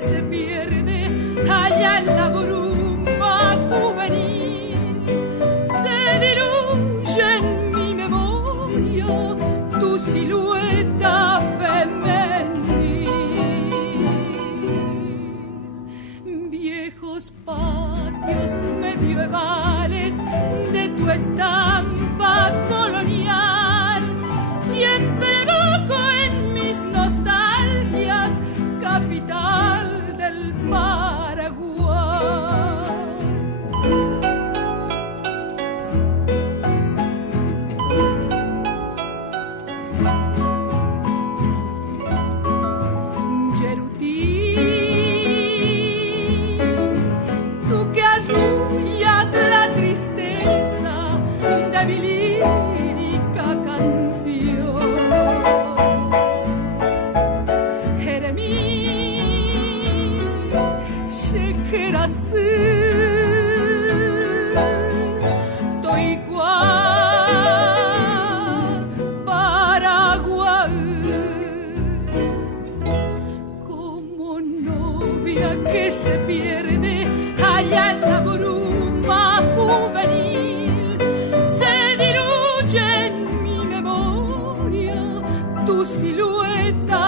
se pierde allá en la bruma juvenil. Se diluye en mi memoria tu silueta femenil. Viejos patios medievales de tu estampa colonial, siempre evoco en mis nostalgias capital del Paraguay. Yerutí, tú que arrullas la tristeza de mi lírica canción. Jeremí, Shekerasí, Toigua, Paraguay. Como novia que se pierde allá en la bruma juvenil, se diluye en mi memoria tu silueta